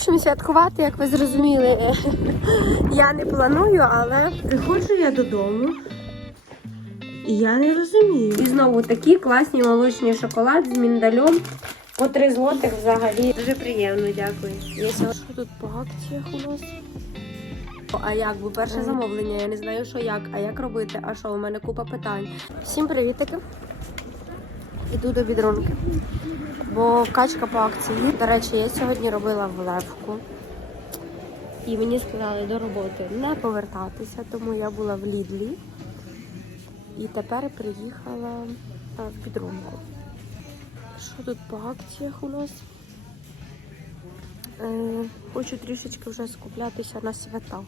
общем, святкувати, як ви зрозуміли, я не планую, але Приходжу я додому, і я не розумію. і знову такі класні молочні шоколад з міндальом. По 3 злотих взагалі. Дуже приємно, дякую. Є сьогодні- Що тут по акціях у нас? А як? Бо перше замовлення, я не знаю, що як, а як робити, а що, у мене купа питань. Всім привітики. Іду до відрунки. Бо качка по акції. До речі, я сьогодні робила влевку. І мені сказали до роботи не повертатися, тому я була в Лідлі. І тепер приїхала в підрунку. Що тут по акціях у нас? Е, хочу трішечки вже скуплятися на свята.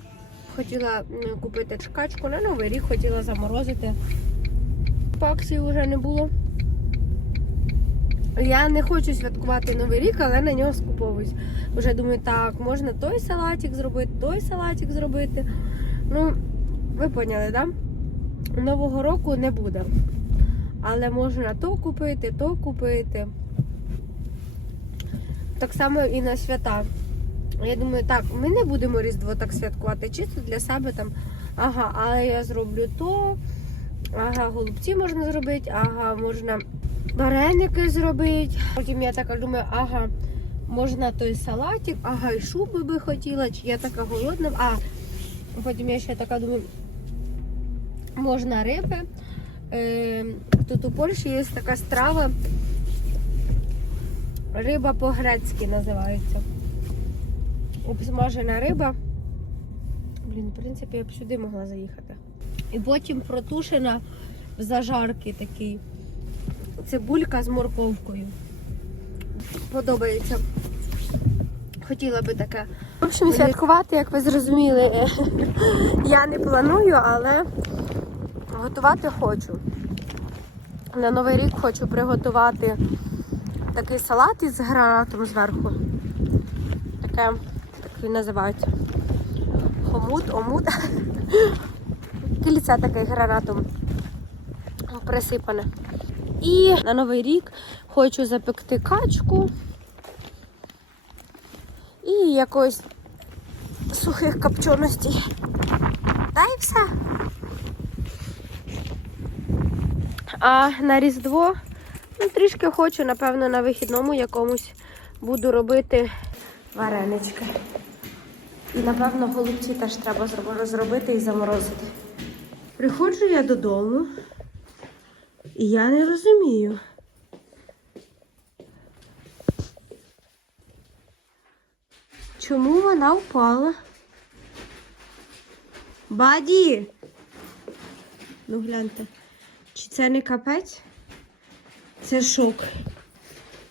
Хотіла купити чекачку на новий рік, хотіла заморозити. По акції вже не було. Я не хочу святкувати новий рік, але на нього скуповуюсь. Вже думаю, так, можна той салатик зробити, той салатик зробити. Ну, ви поняли? Да? Нового року не буде. Але можна то купити, то купити. Так само і на свята. Я думаю, так, ми не будемо Різдво так святкувати, чисто для себе там. Ага, але я зроблю то. Ага, голубці можна зробити, ага, можна вареники зробити. Потім я така думаю, ага, можна той салатик, ага, і шуби би хотіла, чи я така голодна. А потім я ще така думаю, можна риби. Е, тут у Польщі є така страва. Риба по-грецьки називається. Обсмажена риба. Блін, в принципі, я б сюди могла заїхати. І потім протушена в зажарки такий. Цибулька з морковкою. Подобається. Хотіла би таке. В общем, святкувати, як ви зрозуміли, я не планую, але готувати хочу. На Новий рік хочу приготувати такий салат із гранатом зверху. Таке, як він називається. Хомут, омут. Кільце таке гранатом присипане. І на Новий рік хочу запекти качку і якось сухих копченостей. Та й все. А на Різдво ну, трішки хочу, напевно, на вихідному якомусь буду робити варенички. І, напевно, голубці теж треба зроб- зробити і заморозити. Приходжу я додому, і я не розумію. Чому вона впала? Баді! Ну гляньте, чи це не капець? Це шок.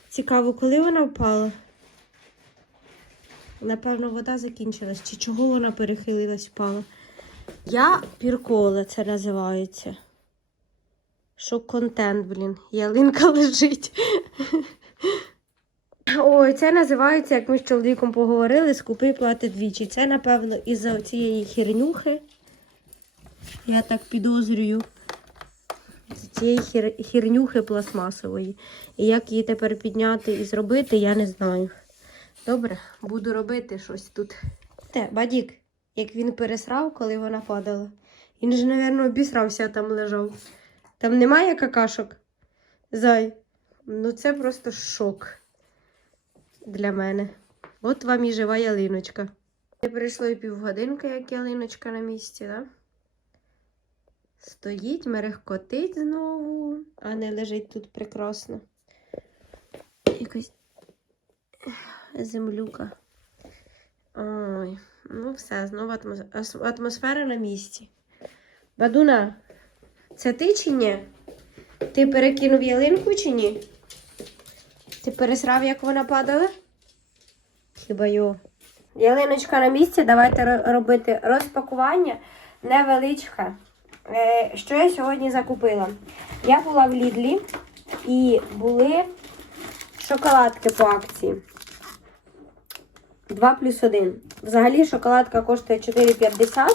Цікаво, коли вона впала? Напевно, вода закінчилась. Чи чого вона перехилилась, впала? Я піркола це називається. Шок контент, блін. Ялинка лежить. Ой, це називається, як ми з чоловіком поговорили, скупи плати двічі. Це, напевно, із-за цієї хернюхи. Я так підозрюю. З цієї хер... хернюхи пластмасової. І як її тепер підняти і зробити, я не знаю. Добре, буду робити щось тут. Те, бадік, як він пересрав, коли вона падала. Він же, мабуть, обісрався там лежав. Там немає какашок? Зай. Ну це просто шок для мене. От вам і жива ялиночка. Не прийшло і півгодинки, як ялиночка на місці. Да? Стоїть, мерехкотить знову, а не лежить тут прекрасно. Якась землюка. Ой, ну все, знову атмосфера на місці. Бадуна, це ти чи ні? Ти перекинув ялинку чи ні? Ти пересрав, як вона падала? Хіба йо? Ялиночка на місці, давайте робити розпакування невеличке. Що я сьогодні закупила? Я була в Лідлі і були шоколадки по акції. 2 плюс 1. Взагалі шоколадка коштує 4,50.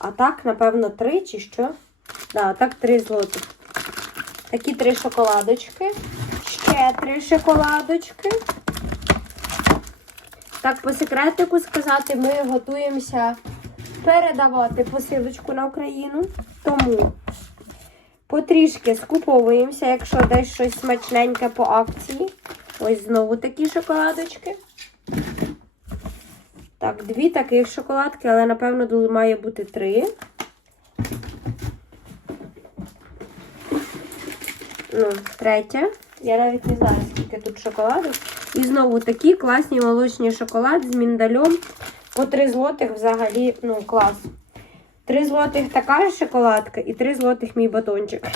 А так, напевно, 3 чи що? Да, так 3 злоти. Такі три шоколадочки. Ще три шоколадочки. Так, по секретику сказати, ми готуємося передавати посилочку на Україну. Тому потрішки скуповуємося, якщо десь щось смачненьке по акції. Ось знову такі шоколадочки. Так, дві таких шоколадки, але напевно має бути три. Ну, третя. Я навіть не знаю, скільки тут шоколадок. І знову такі класні молочні шоколад з міндальом. По 3 злотих взагалі, ну, клас. 3 злотих така ж шоколадка і 3 злотих мій батончик.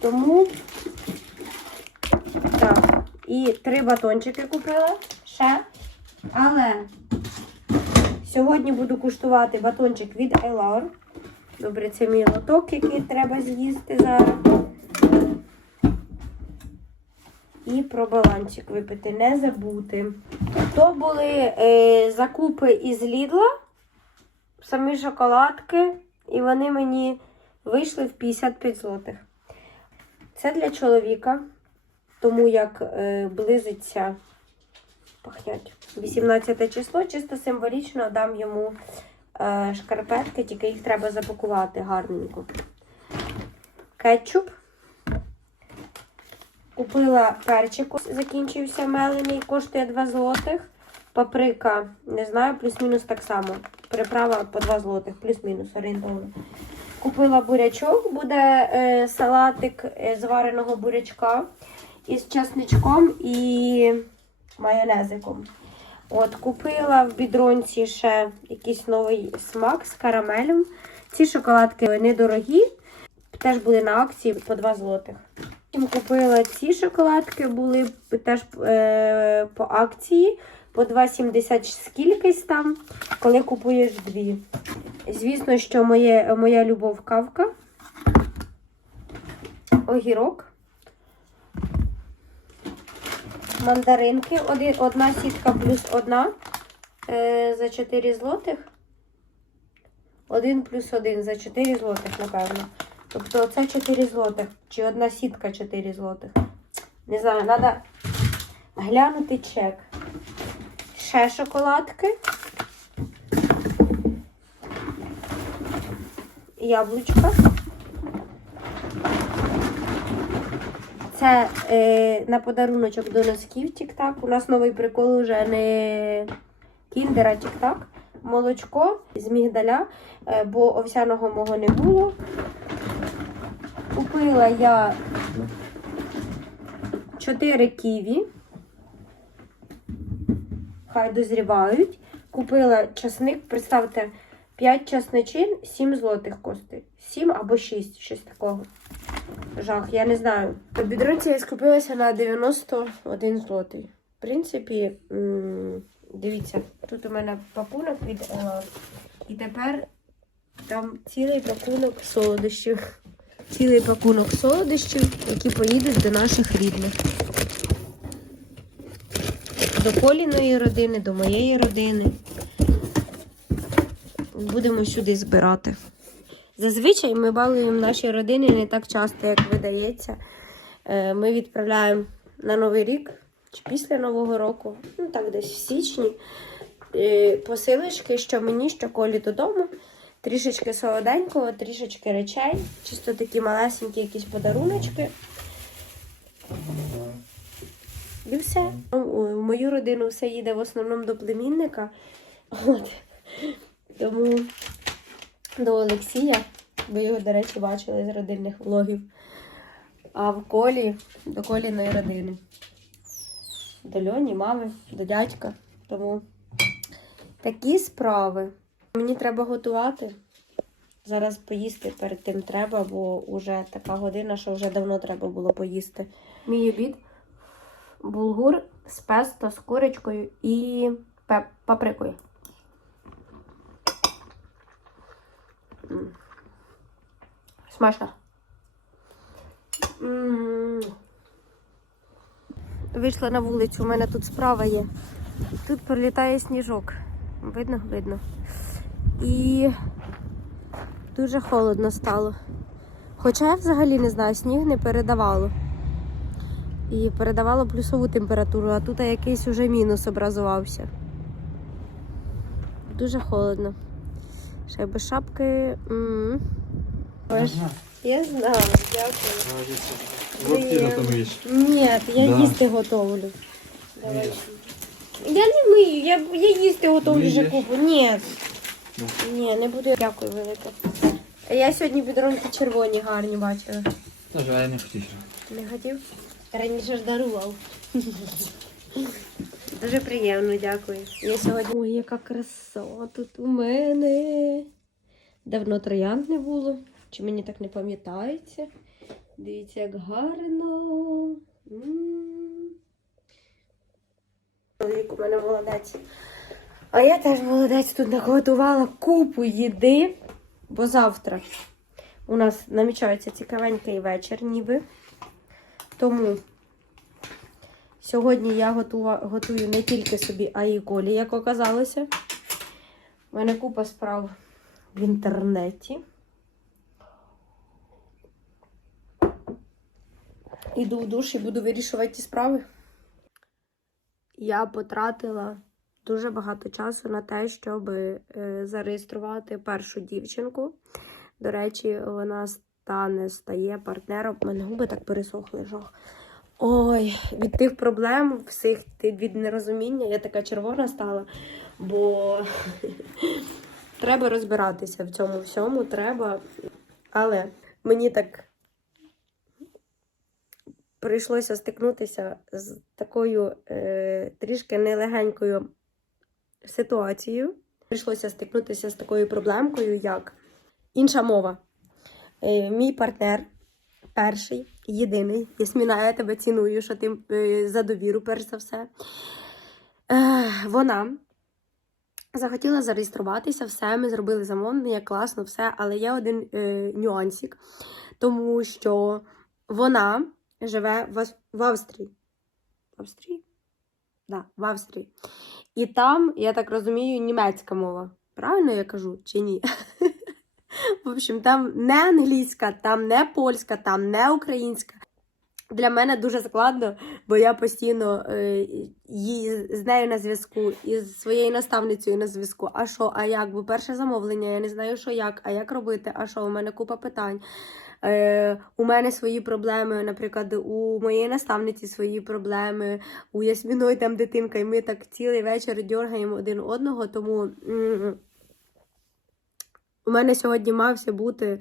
Тому. Так. І три батончики купила ще. Але сьогодні буду куштувати батончик від Елар. Добре, це мій лоток, який треба з'їсти зараз. І про баланчик випити, не забути. То були е, закупи із Лідла, самі шоколадки, і вони мені вийшли в 55 злотих. Це для чоловіка, тому як е, близиться пахнять 18 число, чисто символічно дам йому е, шкарпетки, тільки їх треба запакувати гарненько. Кетчуп. Купила перчик, закінчився мелений, коштує 2 злотих. Паприка, не знаю, плюс-мінус так само. Приправа по 2 злотих, плюс-мінус орієнтовно. Купила бурячок, буде е, салатик е, з вареного бурячка із чесничком і майонезиком. От, купила в бідронці ще якийсь новий смак з карамелем. Ці шоколадки недорогі, теж були на акції по 2 злотих. Купила ці шоколадки, були теж е, по акції по 2,70 скількись там, коли купуєш дві. Звісно, що моє, моя любов кавка, огірок, мандаринки, одна сітка плюс одна е, за 4 злотих. Один плюс один за 4 злотих, напевно. Тобто це 4 злотих. Чи одна сітка 4 злотих. Не знаю, треба глянути чек. Ще шоколадки. Яблучка. Це е, на подаруночок до носків тік-так. У нас новий прикол уже не кіндер, а тік-так. Молочко з мігдаля, е, бо овсяного мого не було. Купила я 4 ківі. Хай дозрівають. Купила часник, представте, 5 часничин, 7 злотих коштує. 7 або 6, щось такого. Жах, я не знаю. В бідронці я скупилася на 91 злотий. В принципі, дивіться, тут у мене пакунок від Ела. І тепер там цілий пакунок солодощів. Цілий пакунок солодощів, які поїдуть до наших рідних. До Коліної родини, до моєї родини. Будемо сюди збирати. Зазвичай ми балуємо наші родини не так часто, як видається. Е, Ми відправляємо на Новий рік чи після Нового року, ну так десь в січні, е, посилочки, що мені, що колі додому. Трішечки солоденького, трішечки речей. Чисто такі малесенькі якісь подаруночки. І все. У мою родину все їде в основному до племінника. От. Тому до Олексія. Ви його, до речі, бачили з родинних влогів. А в колі до коліної родини. До Льоні, мами, до дядька. Тому такі справи. Мені треба готувати. Зараз поїсти перед тим треба, бо вже така година, що вже давно треба було поїсти. Мій обід булгур з песто, з курочкою і пеп- паприкою. М. Смачно. М. Вийшла на вулицю, у мене тут справа є. Тут пролітає сніжок. Видно, видно. І дуже холодно стало. Хоча я взагалі не знаю, сніг не передавало. і передавало плюсову температуру, а тут якийсь уже мінус образувався. Дуже холодно. Ще без шапки. м Ага. Я знаю, дякую. Лапки готуєш. Ні, я Да. їсти готовлю. Давай. Я не мию, я, я їсти готовлю Миєш? за купу. Ні. Ну. Ні, не буду. Дякую велике. Я сьогодні бідронки червоні гарні бачила. Тож, а я не хотів. Не хотів? Раніше ж дарував. Дуже приємно, дякую. Я сьогодні. Ой, яка краса тут у мене. Давно троянд не було. Чи мені так не пам'ятається? Дивіться, як гарно. М. Чоловік у мене молодець. А я теж молодець тут наготувала купу їди, бо завтра у нас намічається цікавенький вечір, ніби. Тому сьогодні я готува, готую не тільки собі, а й колі, як оказалося. У мене купа справ в інтернеті. Іду в душ і буду вирішувати ті справи. Я потратила дуже багато часу на те, щоб е, зареєструвати першу дівчинку. До речі, вона стане, стає партнером. У мене губи так пересохли жах. Ой, від тих проблем, всіх від нерозуміння, я така червона стала, бо треба розбиратися в цьому всьому, треба. Але мені так прийшлося стикнутися з такою е, трішки нелегенькою ситуацією. Прийшлося стикнутися з такою проблемкою, як інша мова. Е, мій партнер перший, єдиний. Ясміна, я тебе ціную, що ти е, за довіру, перш за все. Е, вона захотіла зареєструватися, все, ми зробили замовлення, класно, все, але є один е, нюансик, тому що вона живе в, в Австрії. В Австрії? Да, в Австрії. І там, я так розумію, німецька мова. Правильно я кажу чи ні? В общем, там не англійська, там не польська, там не українська. Для мене дуже складно, бо я постійно е, з нею на зв'язку, і з своєю наставницею на зв'язку. А що, а як? Бо перше замовлення, я не знаю, що як, а як робити, а що, у мене купа питань. Е, у мене свої проблеми, наприклад, у моєї наставниці свої проблеми, у Ясміної там дитинка, і ми так цілий вечір дергаємо один одного, тому. м, у мене сьогодні мався бути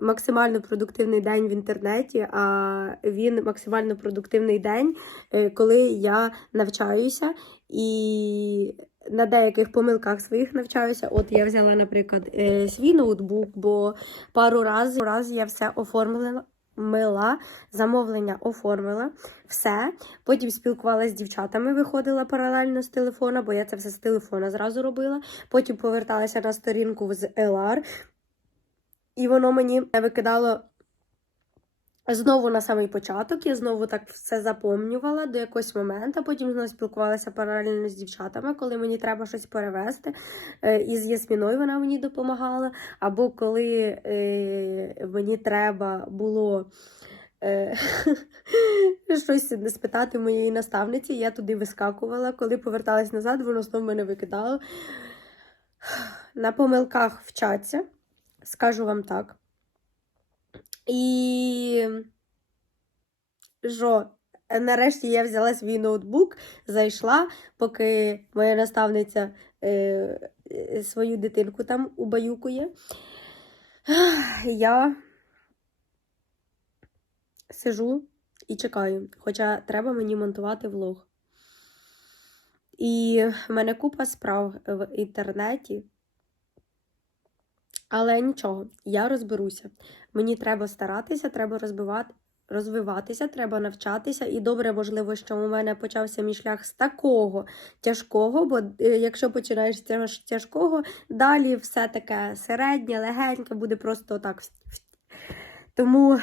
максимально продуктивний день в інтернеті, а він максимально продуктивний день, е, коли я навчаюся і на деяких помилках своїх навчаюся. От я взяла, наприклад, е, свій ноутбук, бо пару разів раз я все оформила. Мила, замовлення оформила, все. Потім спілкувалася з дівчатами, виходила паралельно з телефона, бо я це все з телефона зразу робила. Потім поверталася на сторінку з LR, і воно мені викидало знову на самий початок. Я знову так все запомнювала до якогось моменту. Потім знову спілкувалася паралельно з дівчатами, коли мені треба щось перевести. Е, І з Ясміною вона мені допомагала. Або коли е, мені треба було. е, Щось спитати моєї наставниці, я туди вискакувала. Коли поверталась назад, воно знову мене викидало. На помилках вчаться, скажу вам так. І що, нарешті я взяла свій ноутбук, зайшла, поки моя наставниця е, е, свою дитинку там убаюкує. Я сижу і чекаю, хоча треба мені монтувати влог. І в мене купа справ в інтернеті. Але нічого, я розберуся. Мені треба старатися, треба розбивати, розвиватися, треба навчатися. І добре, можливо, що у мене почався мій шлях з такого тяжкого, бо е, якщо починаєш з тяжкого, далі все таке середнє, легеньке, буде просто так. Тому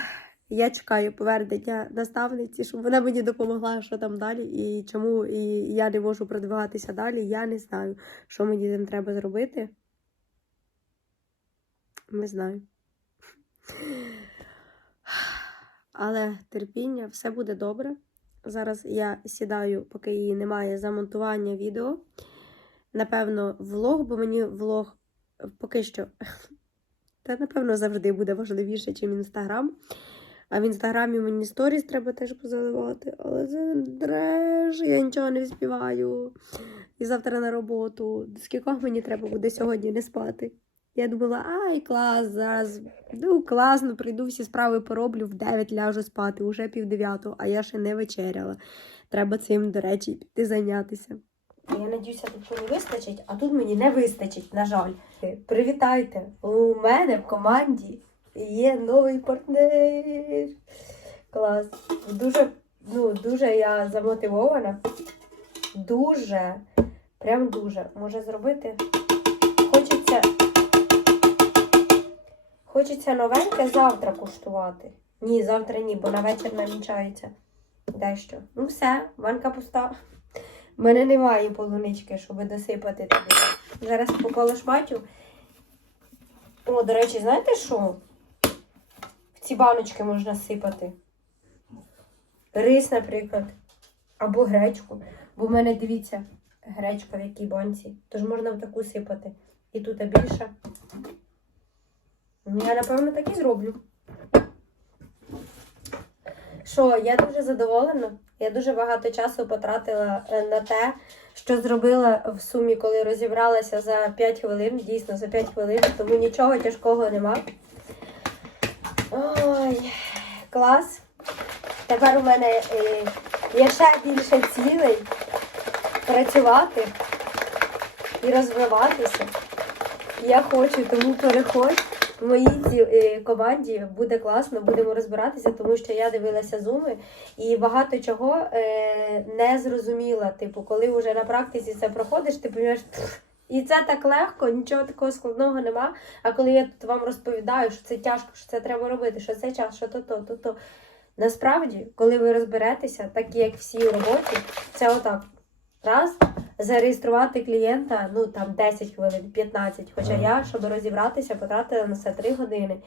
я чекаю повернення наставниці, щоб вона мені допомогла, що там далі, і чому і я не можу продвигатися далі. Я не знаю, що мені там треба зробити. Не знаю. але терпіння, все буде добре. Зараз я сідаю, поки її немає, за монтування відео. Напевно, влог, бо мені влог поки що, та напевно завжди буде важливіше, ніж інстаграм. А в інстаграмі мені сторіс треба теж позаливати, але це треш, я нічого не вспіваю. І завтра на роботу. До скількох мені треба буде сьогодні не спати. Я думала, ай, клас, зараз ну класно, прийду всі справи пороблю, в 9 ляжу спати, уже пів дев'ятого, а я ще не вечеряла. Треба цим, до речі, піти зайнятися. Я надіюся, тут мені вистачить, а тут мені не вистачить, на жаль. Привітайте! У мене в команді є новий партнер. Клас. Дуже, ну, дуже я замотивована. Дуже, прям дуже. Може зробити. Хочеться новеньке завтра куштувати. Ні, завтра ні, бо на вечір намічається дещо. Ну все, банка пуста. У мене немає полунички, щоб досипати туди. Зараз поколошматю. О, до речі, знаєте що? В ці баночки можна сипати. Рис, наприклад. Або гречку. Бо в мене, дивіться, гречка в якій банці. Тож можна в таку сипати. І тут більше. Ну, Я, напевно, так і зроблю. Що, я дуже задоволена. Я дуже багато часу потратила е, на те, що зробила в сумі, коли розібралася за 5 хвилин. Дійсно, за 5 хвилин, тому нічого тяжкого нема. Ой, клас. Тепер у мене е, є ще більше цілей працювати і розвиватися. Я хочу, тому переходь. В моїй е, команді буде класно, будемо розбиратися, тому що я дивилася зуми і багато чого е, не зрозуміла. Типу, коли вже на практиці це проходиш, ти розумієш, і це так легко, нічого такого складного нема. А коли я тут вам розповідаю, що це тяжко, що це треба робити, що це час, що то, то, то, то. Насправді, коли ви розберетеся, так як всі в роботі, це отак. Раз, зареєструвати клієнта, ну там 10 хвилин, 15. Хоча я, щоб розібратися, потратила на це 3 години.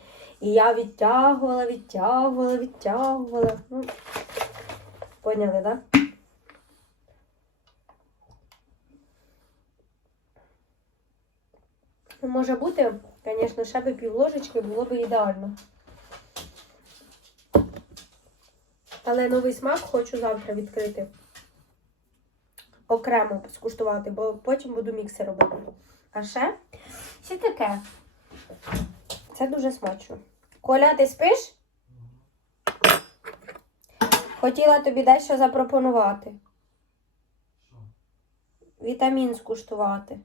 І я відтягувала, відтягувала, відтягувала. Ну, поняли, так? Да? Ну, Може бути, звісно, ще би пів ложечки було б ідеально. Але новий смак хочу завтра відкрити. Окремо скуштувати, бо потім буду мікси робити. А ще ще таке. Це дуже смачно. Коля, ти спиш? Хотіла тобі дещо запропонувати. Вітамін скуштувати.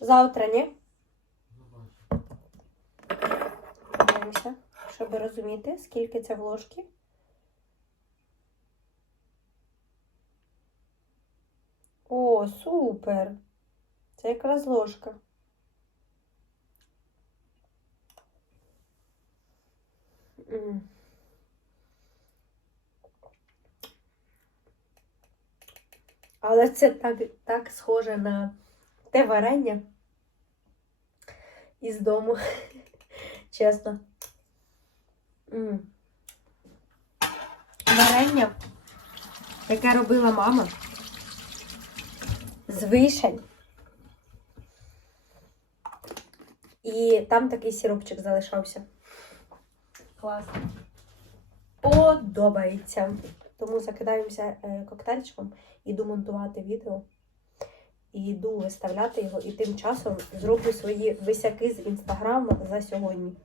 Завтра, ні? Дивимося, щоб розуміти, скільки це в ложки. О, супер! Це якраз ложка. Але це так, так схоже на те варення із дому. Чесно. Варення, яке робила мама з вишень. І там такий сиропчик залишався. Клас. Подобається. Тому закидаємося е, коктейльчиком, іду монтувати відео. І йду виставляти його, і тим часом зроблю свої висяки з інстаграму за сьогодні.